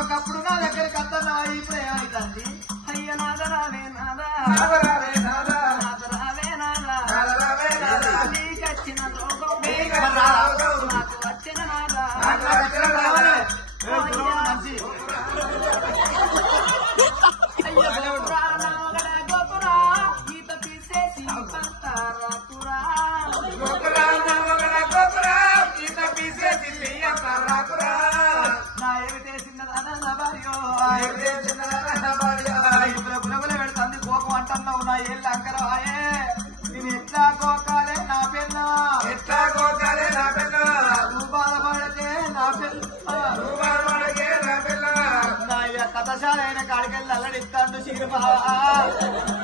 ఒకప్పుడు నా దగ్గరికి అత్తన్నా ఇప్పుడు ఏమైతుంది అయ్య నాదరావే నాదా నీకచ్చిన రోగం నాకు వచ్చిన నాదా గోపురా ఈత తీసేసి పంతారాకురా నా ఏమిటేసిందని పెడుతుంది కోపం అంటున్నావు నా ఏళ్ళు అంకరాయే నేను ఎట్లా కోకాలే నా పెన్న నువ్వు బాధపడకే నా పెన్న నా కథశాలైన కాడికెళ్ళి అల్లడిస్తాను శిరబావా